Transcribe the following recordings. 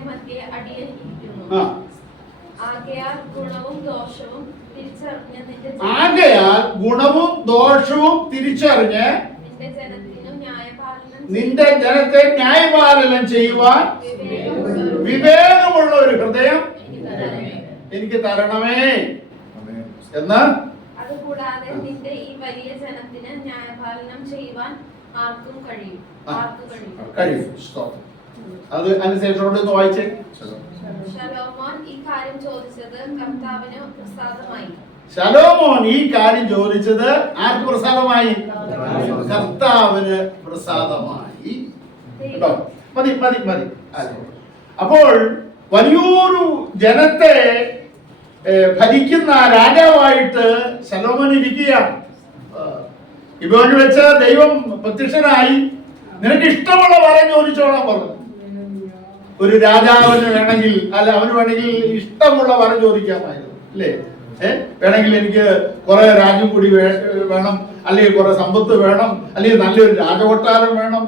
മധ്യേ ആകയാൽ ഗുണവും ദോഷവും തിരിച്ചറിഞ്ഞ നിന്റെ ആകയാൽ ഗുണവും ദോഷവും തിരിച്ചറിഞ്ഞ് നിന്റെ ജനത്തിനു ന്യായപാലനം നിന്റെ ജനത്തെ ന്യായപാലനം ചെയ്യുവാൻ വിവേകമുള്ള ഒരു വിവേകമുള്ള ഒരു ഹൃദയം എനിക്ക് തരണമേ. എന്ന്? അതുകൂടാതെ നിന്റെ ഈ വലിയ ജനത്തിന് ന്യായപാലനം ചെയ്യുവാൻ ആർക്കും കഴിയും. ആർക്കും കഴിയും. കഴിയും. സ്തോത്രം. അത് അനുസരിച്ചോട് ഒന്ന് വായിച്ചേ? ശലോമോൻ ഈ കാര്യം ചോദിച്ചത് കർത്താവിന് പ്രസാദമായി. ശലോമോൻ ഈ കാര്യം ചോദിച്ചത് ആർക്ക് പ്രസാദമായി? കർത്താവിന് പ്രസാദമായി. കേട്ടോ? മതി മതി മതി. അപ്പോൾ വലിയൊരു ജനത്തെ ഭരിക്കുന്ന രാജാവായിട്ട് ശലോമൻ ഇരിക്കുകയാണ്. ഇവന് വെച്ച് ദൈവം പ്രത്യക്ഷനായി. നിനക്ക് ഇഷ്ടമുള്ള വരം ചോദിച്ചോളാൻ പറഞ്ഞു. ഒരു രാജാവിന് വേണമെങ്കിൽ അല്ല അവന് വേണമെങ്കിൽ ഇഷ്ടമുള്ള വരം ചോദിക്കാമായിരുന്നു അല്ലേ? ഏഹ് വേണമെങ്കിൽ എനിക്ക് കുറെ രാജ്യം കൂടി വേണം അല്ലെങ്കിൽ കുറെ സമ്പത്ത് വേണം അല്ലെങ്കിൽ നല്ലൊരു രാജകൊട്ടാരം വേണം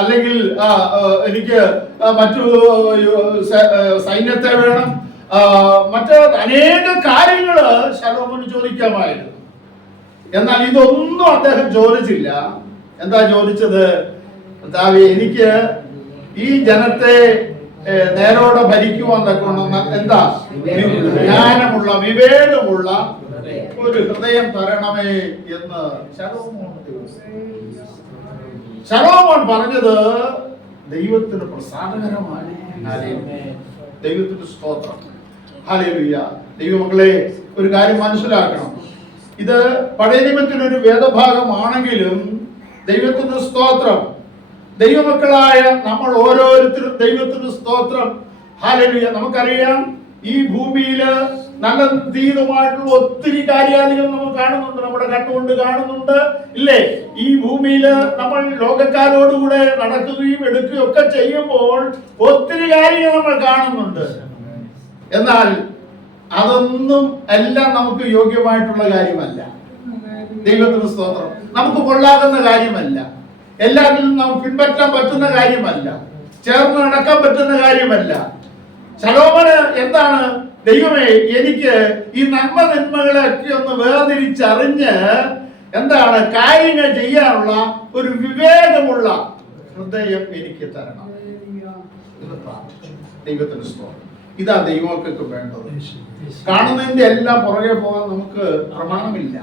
അല്ലെങ്കിൽ എനിക്ക് മറ്റു സൈന്യത്തെ വേണം മറ്റ് അനേക കാര്യങ്ങൾ ശലോമന് ചോദിക്കാമായിരുന്നു. എന്നാൽ ഇതൊന്നും അദ്ദേഹം ചോദിച്ചില്ല. എന്താ ചോദിച്ചത്? എനിക്ക് ഈ ജനത്തെ നേരോടെ ഭരിക്കുവാൻ തക്കവണ്ണം എന്താ? ജ്ഞാനമുള്ള വിവേകമുള്ള ഒരു ഹൃദയം തരണമേ എന്ന് ശലോമോൻ ശലോമോൻ പറഞ്ഞത് ദൈവത്തിന് പ്രസാദകരമാണ്. ദൈവത്തിന്റെ സ്തോത്രം. ഹാലേലുയ്യ ദൈവമക്കളെ ഒരു കാര്യം മനസ്സിലാക്കണം. ഇത് പഴയ ദൈവത്തിനൊരു വേദഭാഗമാണെങ്കിലും ദൈവത്തിന്റെ സ്തോത്രം. ദൈവമക്കളായ നമ്മൾ ഓരോരുത്തരും ദൈവത്തിന് സ്തോത്രം. ഹാലലുയ നമുക്കറിയാം ഈ ഭൂമിയിൽ നല്ല തീരുമായിട്ടുള്ള ഒത്തിരി കാര്യാദികൾ നമ്മൾ കാണുന്നുണ്ട് നമ്മുടെ കണ്ണുകൊണ്ട് കാണുന്നുണ്ട്. ഇല്ലേ? ഈ ഭൂമിയിൽ നമ്മൾ ലോകക്കാരോടുകൂടെ നടക്കുകയും എടുക്കുകയും ഒക്കെ ചെയ്യുമ്പോൾ ഒത്തിരി കാര്യങ്ങൾ നമ്മൾ കാണുന്നുണ്ട്. എന്നാൽ അതൊന്നും എല്ലാം നമുക്ക് യോഗ്യമായിട്ടുള്ള കാര്യമല്ല. ദൈവത്തിന് സ്തോത്രം. നമുക്ക് കൊള്ളാകുന്ന കാര്യമല്ല. എല്ലാത്തിലും നമുക്ക് പിൻപറ്റാൻ പറ്റുന്ന കാര്യമല്ല. ചേർന്ന് നടക്കാൻ പറ്റുന്ന കാര്യമല്ല. ശലോമന് എന്താണ്? ദൈവമേ എനിക്ക് ഈ നന്മ നന്മകളൊക്കെ ഒന്ന് വേർതിരിച്ചറിഞ്ഞ് എന്താണ്? കാര്യങ്ങൾ ചെയ്യാനുള്ള ഒരു വിവേകമുള്ള ഹൃദയം എനിക്ക് തരണം. ദൈവത്തിന് സ്തോത്രം. ഇതാ ദൈവമൊക്കെ വേണ്ടത്. കാണുന്നതിന്റെ എല്ലാം പുറകെ പോകാൻ നമുക്ക് പ്രമാണമില്ല.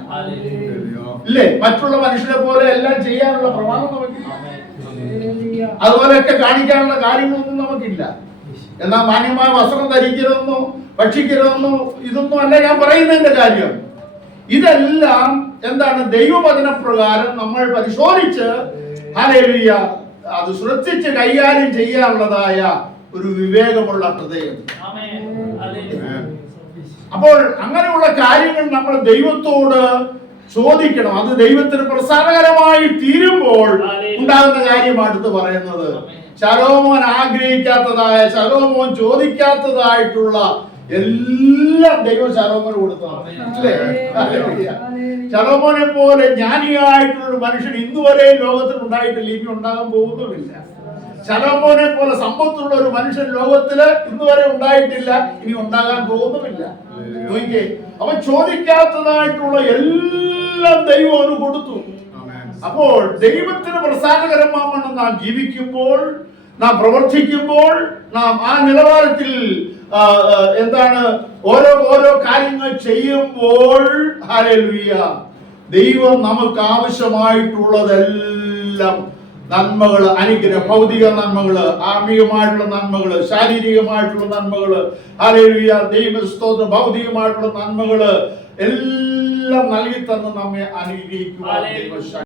ഇല്ലേ? മറ്റുള്ള മനുഷ്യരെ പോലെ എല്ലാം ചെയ്യാനുള്ള പ്രമാണം നമുക്കില്ല. അതുപോലെയൊക്കെ കാണിക്കാനുള്ള കാര്യങ്ങളൊന്നും നമുക്കില്ല. എന്നാൽ മാന്യമായ വസ്ത്രം ധരിക്കരുതെന്നോ ഭക്ഷിക്കരുതെന്നോ ഇതൊന്നും അല്ല ഞാൻ പറയുന്നതിന്റെ കാര്യം. ഇതെല്ലാം എന്താണ് ദൈവവചന പ്രകാരം നമ്മൾ പരിശോധിച്ച് ഹല്ലേലൂയ അത് ശ്രദ്ധിച്ച് കൈകാര്യം ചെയ്യാനുള്ളതായ ഒരു വിവേകമുള്ള ഹൃദയം. അപ്പോൾ അങ്ങനെയുള്ള കാര്യങ്ങൾ നമ്മൾ ദൈവത്തോട് ചോദിക്കണം. അത് ദൈവത്തിന് പ്രസാദകരമായി തീരുമ്പോൾ ഉണ്ടാകുന്ന കാര്യമാണ് അടുത്ത് പറയുന്നത്. ശലോമോൻ ആഗ്രഹിക്കാത്തതായ ശലോമോൻ ചോദിക്കാത്തതായിട്ടുള്ള എല്ലാം ദൈവം ശലോമോന് കൊടുത്തതാണ്. അല്ലേ? ശലോമോനെ പോലെ ജ്ഞാനിയായിട്ടുള്ള ഒരു മനുഷ്യൻ ഇന്നുവരെ ലോകത്തിൽ ഉണ്ടായിട്ടില്ല ഇനി ഉണ്ടാകാൻ പോകുന്നുമില്ല. ശലോമോനെ പോലെ സമ്പത്തുള്ള ഒരു മനുഷ്യൻ ലോകത്തിൽ ഇന്ന് വരെ ഉണ്ടായിട്ടില്ല ഇനി ഉണ്ടാകാൻ പോകുന്നുമില്ല. നോക്കിക്കേ അവൻ ചോദിക്കാത്തതായിട്ടുള്ള എല്ലാം ദൈവം അവന് കൊടുത്തു. അപ്പോൾ ദൈവത്തിന് പ്രസാദകരമാണ് നാം ജീവിക്കുമ്പോൾ നാം പ്രവർത്തിക്കുമ്പോൾ നാം ആ നിലവാരത്തിൽ എന്താണ് ഓരോ ഓരോ കാര്യങ്ങൾ ചെയ്യുമ്പോൾ ദൈവം നമുക്ക് ആവശ്യമായിട്ടുള്ളതെല്ലാം നന്മകൾ അനുഗ്രഹ ഭൗതിക നന്മകൾ ആത്മീയമായിട്ടുള്ള നന്മകൾ ശാരീരികമായിട്ടുള്ള നന്മകൾ അലേലിയ ദൈവസ്തോത്ര ഭൗതികമായിട്ടുള്ള നന്മകൾ എല്ലാം നൽകി തന്ന് നമ്മെ അനുഗ്രഹിക്കുവാൻ ദൈവം